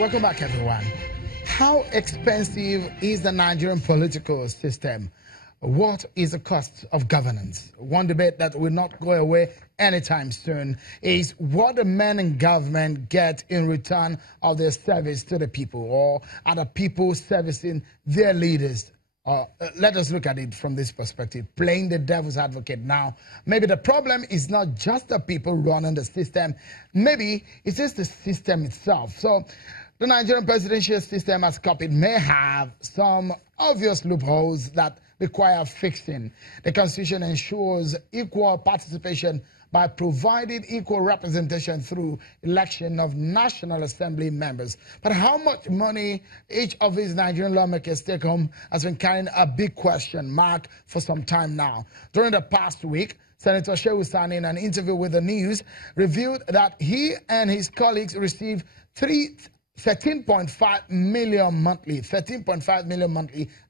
Welcome back, everyone. How expensive is the Nigerian political system? What is the cost of governance? One debate that will not go away anytime soon is what the men in government get in return of their service to the people, or are the people servicing their leaders? Let us look at it from this perspective, playing the devil's advocate now. Maybe the problem is not just the people running the system. Maybe it is the system itself. So the Nigerian presidential system, as copied, may have some obvious loopholes that require fixing. The Constitution ensures equal participation by providing equal representation through election of National Assembly members. But how much money each of these Nigerian lawmakers take home has been carrying a big question mark for some time now. During the past week, Senator Sani, in an interview with the News, revealed that he and his colleagues received 13.5 million monthly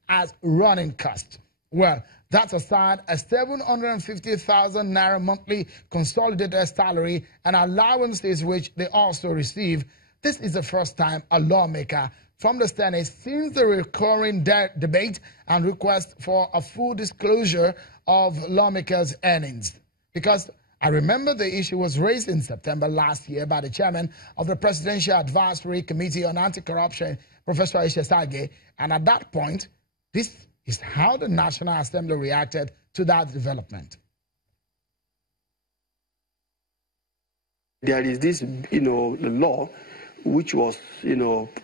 as running costs. Well, that's aside a 750,000 naira monthly consolidated salary and allowances which they also receive. This is the first time a lawmaker from the Senate since the recurring debate and request for a full disclosure of lawmakers' earnings. Because I remember the issue was raised in September last year by the chairman of the Presidential Advisory Committee on Anti-Corruption, Professor Sani, and at that point, this is how the National Assembly reacted to that development. There is this, law which was,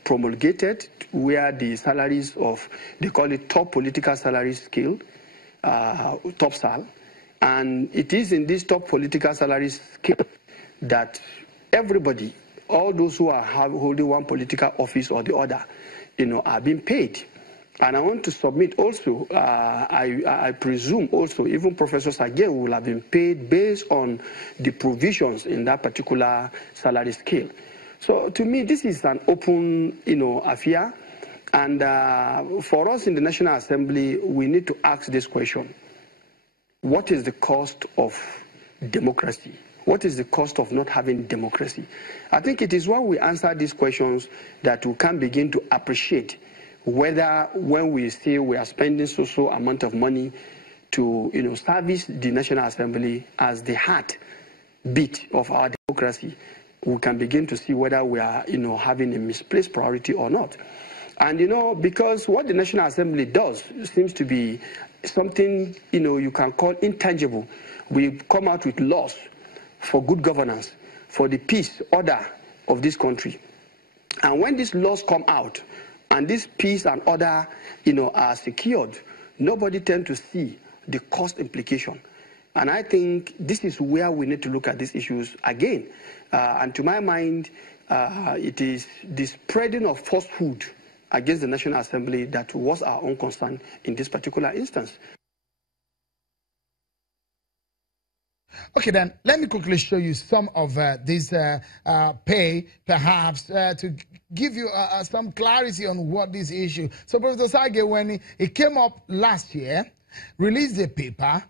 promulgated where the salaries of, they call it top political salary scale, top sal. And it is in this top political salary scale that everybody, all those who are holding one political office or the other, are being paid. And I want to submit also, I presume also, even Professor Sage will have been paid based on the provisions in that particular salary scale. So to me, this is an open, affair. And for us in the National Assembly, we need to ask this question. What is the cost of democracy? What is the cost of not having democracy? I think it is when we answer these questions that we can begin to appreciate whether when we say we are spending so amount of money to service the National Assembly as the heartbeat of our democracy, we can begin to see whether we are having a misplaced priority or not. And because what the National Assembly does seems to be something you can call intangible. We come out with laws for good governance, for the peace, order of this country. And when these laws come out and this peace and order are secured, nobody tends to see the cost implication. And I think this is where we need to look at these issues again. And to my mind, it is the spreading of falsehood against the National Assembly that was our own concern in this particular instance. Okay, then, let me quickly show you some of this pay, perhaps, to give you some clarity on what this issue. So, Professor Sage, when he came up last year, released a paper,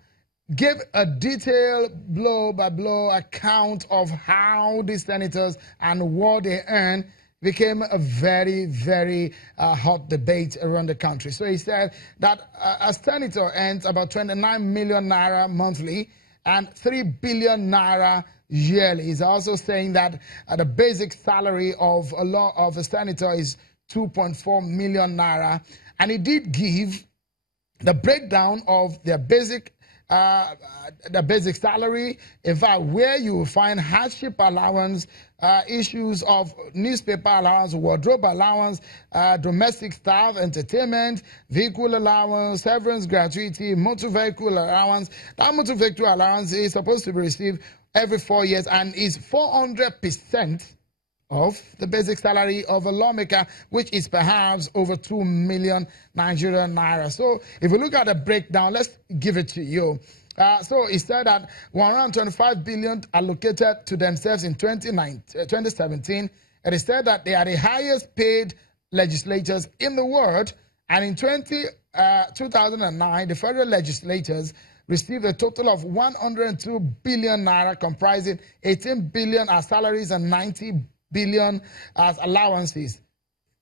gave a detailed blow-by-blow account of how the senators and what they earn, became a very, very hot debate around the country. So he said that a senator earns about 29 million naira monthly and 3 billion naira yearly. He's also saying that the basic salary of a senator is 2.4 million naira. And he did give the breakdown of their basic salary, in fact, where you will find hardship allowance, issues of newspaper allowance, wardrobe allowance, domestic staff, entertainment, vehicle allowance, severance gratuity, motor vehicle allowance. That motor vehicle allowance is supposed to be received every 4 years and is 400% of the basic salary of a lawmaker, which is perhaps over 2 million Nigerian naira. So if we look at the breakdown, let's give it to you. So he said that 125 billion allocated to themselves in 2017. And he said that they are the highest paid legislators in the world. And in 2009, the federal legislators received a total of 102 billion naira, comprising 18 billion as salaries and 90 billion as allowances.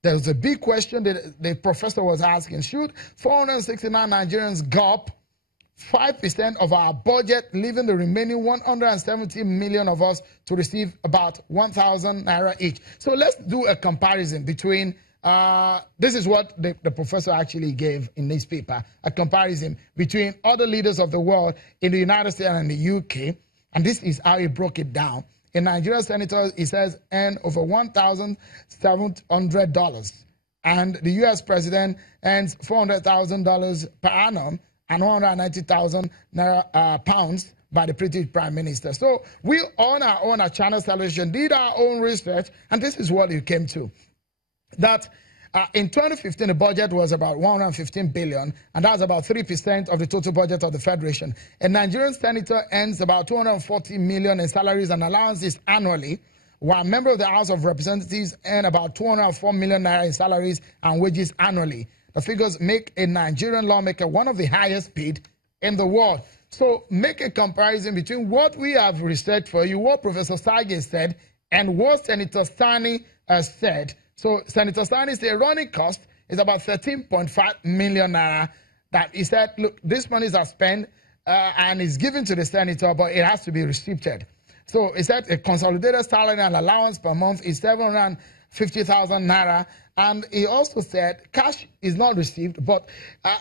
There was a big question that the professor was asking. Should 469 Nigerians gulp 5% of our budget, leaving the remaining 170 million of us to receive about 1,000 naira each? So let's do a comparison between, this is what the professor actually gave in this paper, a comparison between other leaders of the world in the United States and the UK. And this is how he broke it down. A Nigerian senator, he says, earn over $1,700. And the U.S. president earns $400,000 per annum and 190,000 pounds by the British Prime Minister. So we on our own at Channel Television did our own research, and this is what it came to. That in 2015, the budget was about 115 billion, and that's about 3% of the total budget of the Federation. A Nigerian senator earns about 240 million in salaries and allowances annually, while a member of the House of Representatives earn about 204 million naira in salaries and wages annually. The figures make a Nigerian lawmaker one of the highest paid in the world. So make a comparison between what we have researched for you, what Professor Sagi said, and what Senator Sani has said. So Senator Sani's running cost is about 13.5 million naira. That he said, look, this money is spent and is given to the senator, but it has to be restricted. So he said a consolidated salary and allowance per month is 750,000 naira. And he also said cash is not received, but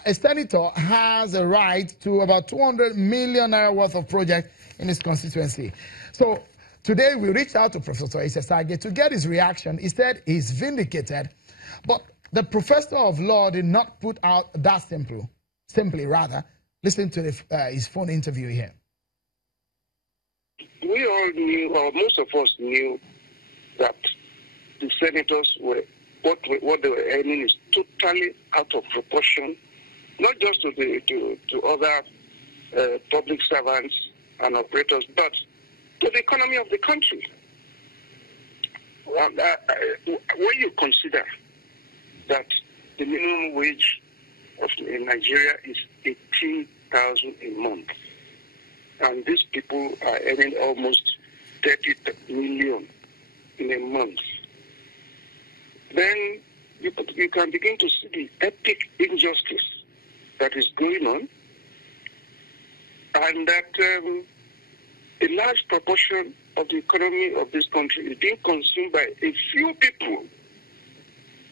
a senator has a right to about 200 million naira worth of projects in his constituency. So today, we reached out to Professor Isesage to get his reaction. He said he's vindicated, but the professor of law did not put out that simply. Listen to his phone interview here. We all knew, or most of us knew, that the senators were, what they were earning is totally out of proportion, not just to other public servants and operators, but to the economy of the country. When you consider that the minimum wage in Nigeria is 18,000 a month, and these people are earning almost 30 million in a month, then you can begin to see the epic injustice that is going on, and that a large proportion of the economy of this country is being consumed by a few people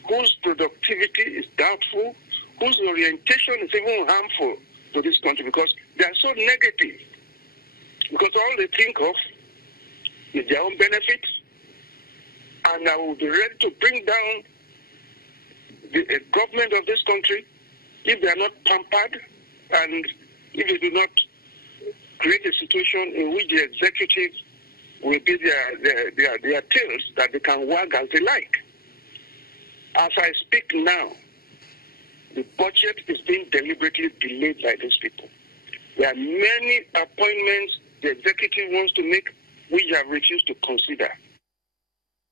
whose productivity is doubtful, whose orientation is even harmful to this country because they are so negative. Because all they think of is their own benefit, and I will be ready to bring down the government of this country if they are not pampered and if they do not create a situation in which the executive will be their tails that they can wag as they like. As I speak now, the budget is being deliberately delayed by these people. There are many appointments the executive wants to make which they have refused to consider.